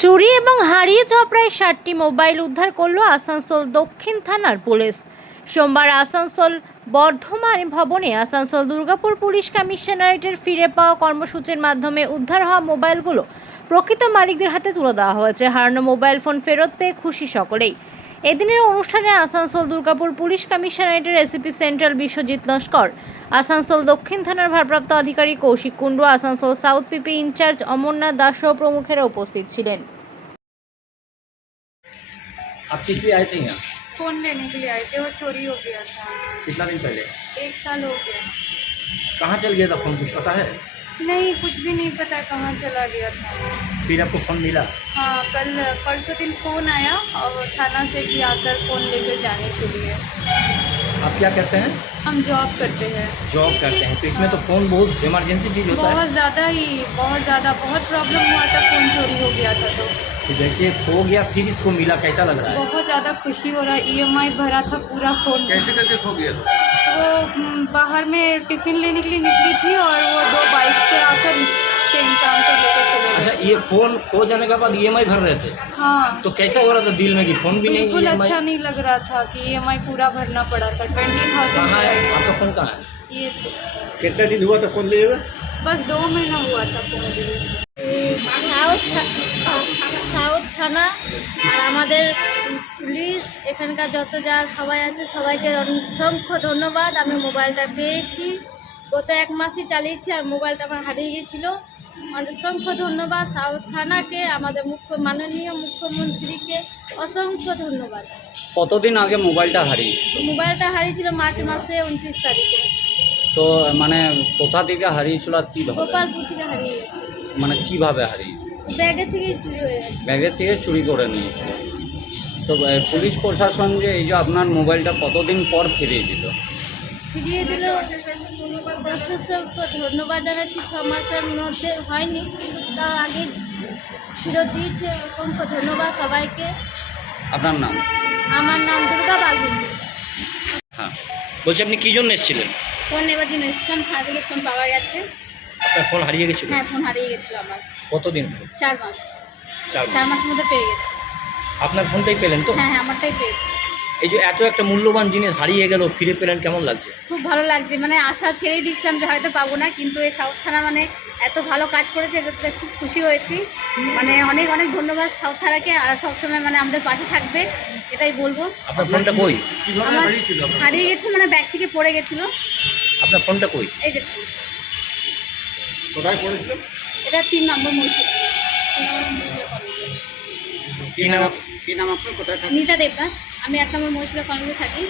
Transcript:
চুরি এবং হারিয়ে যাওয়া প্রায় 60টি মোবাইল উদ্ধার করল আসানসোল দক্ষিণ থানার পুলিশ। সোমবার আসানসোল বর্ধমান ভবনে আসানসোল দুর্গাপুর পুলিশ কমিশনারেটের ফিরে পাওয়া কর্মসূচির মাধ্যমে উদ্ধার হওয়া মোবাইলগুলো প্রকৃত মালিকদের হাতে তুলে দেওয়া হয়েছে। হারানো মোবাইল ফোন ফেরত পেয়ে খুশি সকলেই। এদিনের অনুষ্ঠানে আসানসোল দুর্গাপুর পুলিশ কমিশনারেটের এসিপি সেন্ট্রাল বিশ্বজিৎ লস্কর, আসানসোল দক্ষিণ থানার ভারপ্রাপ্ত আধিকারিক Kaushik Kundu, Asansol south PP incharge Amarnath Das সহ প্রমুখেরা উপস্থিত ছিলেন। आप किस लिए आए थे यहाँ? फोन लेने के लिए आए थे, वो चोरी हो गया था। कितना दिन पहले? 1 साल हो गया। कहाँ चल गया था फोन, कुछ पता है? नहीं, कुछ भी नहीं पता कहाँ चला गया था। फिर आपको फोन मिला? हाँ, कल परसों दिन फ़ोन आया और थाना से कि आकर फ़ोन लेकर जाने के लिए। आप क्या करते हैं? हम जॉब करते हैं। जॉब करते हैं, तो इसमें तो फोन बहुत इमरजेंसी चीज़ होता है। बहुत ज़्यादा ही, बहुत प्रॉब्लम हुआ था, फ़ोन चोरी हो गया था। तो जैसे खो गया फिर इसको मिला, कैसा लग रहा है? बहुत ज़्यादा खुशी हो रहा है। EMI भरा था पूरा फ़ोन। कैसे करके खो गया? वो बाहर में टिफ़िन लेने के लिए निकली थी और वो 2 बाइक से आकर सेम काम को लेकर चले गए। अच्छा, ये फोन खो जाने के बाद EMI भर रहे थे, हाँ, तो कैसा हो रहा था दिल में कि फोन भी नहीं? बिल्कुल EMI अच्छा नहीं लग रहा था कि EMI पूरा भरना पड़ा था। 20,000 कहाँ है आपका फोन? कहाँ है? ये कितना दिन हुआ था फोन लिए हुए? बस 2 महीना हुआ था फोन लिए। সাউথ থানা আর আমাদের পুলিশ এখানকার যত যা সবাই আছে সবাইকে অসংখ্য ধন্যবাদ। আমি মোবাইলটা পেয়েছি, গত 1 মাসই চালিয়েছি আর মোবাইলটা আমার হারিয়ে গিয়েছিল। অসংখ্য ধন্যবাদ সাউথ থানাকে, আমাদের মাননীয় মুখ্যমন্ত্রীকে অসংখ্য ধন্যবাদ। কতদিন আগে মোবাইলটা হারিয়ে? মোবাইলটা হারিয়েছিল মার্চ মাসে 29 তারিখে। তো মানে কোথা থেকে হারিয়েছিল আর কীভাবে? গোপালপুর থেকে হারিয়ে গেছে। মানে কিভাবে হারিয়ে? ব্যাগের থেকেই চুরি হয়ে গেছে। ব্যাগের থেকে চুরি করে নিয়েছিল। তো পুলিশ প্রশাসন যে এই যে আপনার মোবাইলটা কতদিন পর ফিরিয়ে দিল? ফিরিয়ে দিল, অসংখ্য ধন্যবাদ জানাচ্ছি। 6 মাসের মধ্যে হয়নি, তার আগে ফেরত দিয়েছে। অসংখ্য ধন্যবাদ সবাইকে। আপনার নাম? আমার নাম দুর্গা বাগিনী। হ্যাঁ, বলছি আপনি কী জন্য এসেছিলেন? ফোন নেবার জন্য এসেছিলাম, থানা থেকে ফোন পাওয়া গেছে। আপনার ফোন হারিয়ে গেছিল? হ্যাঁ, ফোন হারিয়ে গেছিলো আমার। কতদিন? 4 মাস। 4 4 মাসের মধ্যে পেয়ে গেছি। আপনার ফোনটাই পেলেন তো? হ্যাঁ, আমারটাই পেয়েছি। এই যে এত একটা মূল্যবান জিনিস হারিয়ে গেল, ফিরে পেলেন, কেমন লাগছে? খুব ভালো লাগছে। মানে আশা ছেড়েই দিচ্ছিলাম যে হয়তো পাবো না, কিন্তু এই সাউথ থানা মানে এত ভালো কাজ করেছে, এটাতে খুব খুশি হয়েছি। মানে অনেক অনেক ধন্যবাদ সাউথ থানাকে, আর সবসময় মানে আমাদের পাশে থাকবে এটাই বলবো। আপনার ফোনটা কই? আমার হারিয়ে গেছে, মানে ব্যাগ থেকে পড়ে গেছিলো। আপনার ফোনটা কই? এই যে কোথায় পড়েছিল? এটা 3 নম্বর মসজিদ, 3 নম্বর মসজিদ কলেজে। কি নাম আপনার? কোথায়? নিতা দেবনাথ। আমি 1 নম্বর মহিলা কলেজে থাকি।